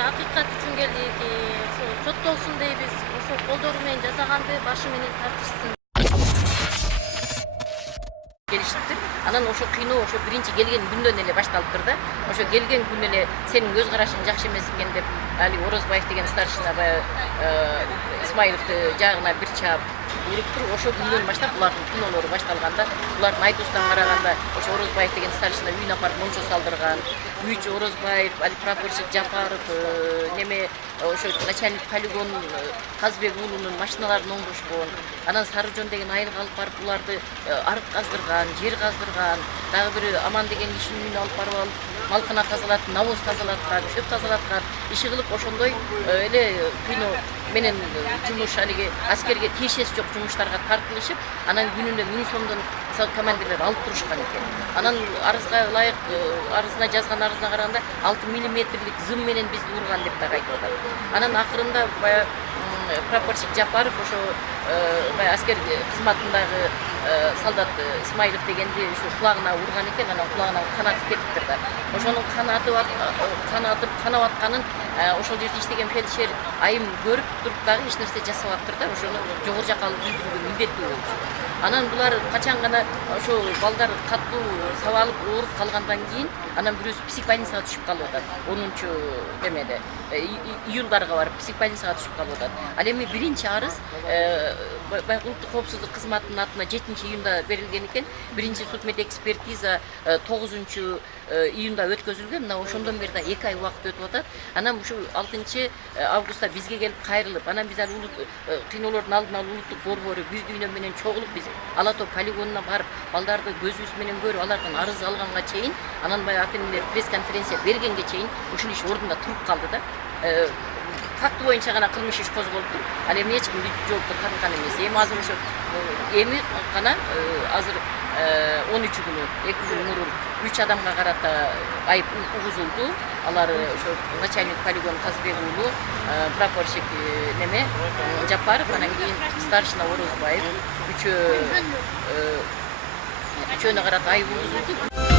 жерге акыйкат үчүн келдик. Ошо соттолсун дейбиз. Ошо колдору менен жасаганды башы менен тартышсын. Келишиптир. Анан ошо кыйноо ошо биринчи келген күндөн эле башталыптыр да. Ошо келген күнү эле сенин көз карашың жакшы эмес экен деп али Орозбаев деген старшина баягы Исмаиловду жагына бир чаап уруптур. Ошо күндөн баштап булардын кыйноолору башталганда, булардын айтуусуна караганда ошо Орозбаев деген старшина үйүнө апарып мончо салдырган. Үйчү Орозбаев, али прапорщик Жапаров, неме ошо начальник полигон Казбек уулунун машиналарын оңдошкон. Анан Сарыжон деген айылга алып барып буларды арык каздырган, жер каздырган. Дагы бир Аман деген кишинин үйүнө алып барып алып малкына тазалатып, навоз тазалаткан, шөп тазалаткан иши кылып ошондой эле кыйноо менен жумуш алиги аскерге тиешеси жок жумуштарга тартылышып, анан күнүнө 1000 сомдон командирлер алып турушкан экен. Анан арызга ылайык арызына жазган арызына караганда 6 миллиметрлик зым менен бизди урган деп дагы айтып атат. Анан акырында баягы прапорщик Жапаров ошо баягы аскер кызматындагы солдат Исмаилов дегенди ушу кулагына урган экен, анан кулагына кан атып кетиптир да. Ошонун канап атканын ошол жерде иштеген фельдшер айым көрүп туруп дагы эч нерсе жасабаптыр да, ошону жогору жакка алып билдирүүгө милдеттүү болчу. Анан булар качан гана ошо балдар катуу сабалып ооруп калгандан кийин анан бирөөсү психбольницага түшүп калып атат. 10 демеде июлдарга барып психбольницага түшүп калып атат. Ал эми биринчи арыз баягы улуттук коопсуздук кызматынын атына 7-июнда берилген экен. Биринчи судмедэкспертиза 9-июнда өткөзүлгөн. Мына ошондон бери да 2 ай убакыт өтүп атат. Анан ушу 6-августта бизге келип кайрылып, анан биз ал кыйноолордун алдын алуу улуттук борбору бир дүйнө менен чогулуп биз Ала Тоо полигонуна барып, балдарды көзүбүз менен көрүп, алардан арыз алганга чейин, анан баягы атемилер пресс-конференция бергенге чейин ушул иш ордунда туруп калды да. Факты боюнча гана кылмыш иш козголуптур. Ал эми эч ким жоопту тарткан эмес. Эми азыр ошо эми гана азыр 13 күнү 2 күн мурун 3 адамга карата айып угузулду. Алар ошо начальник полигон Казбек уулу, прапорщик неме Жапаров, анан кийин старшина Орозбаев үчөөнө карата айып угузулду.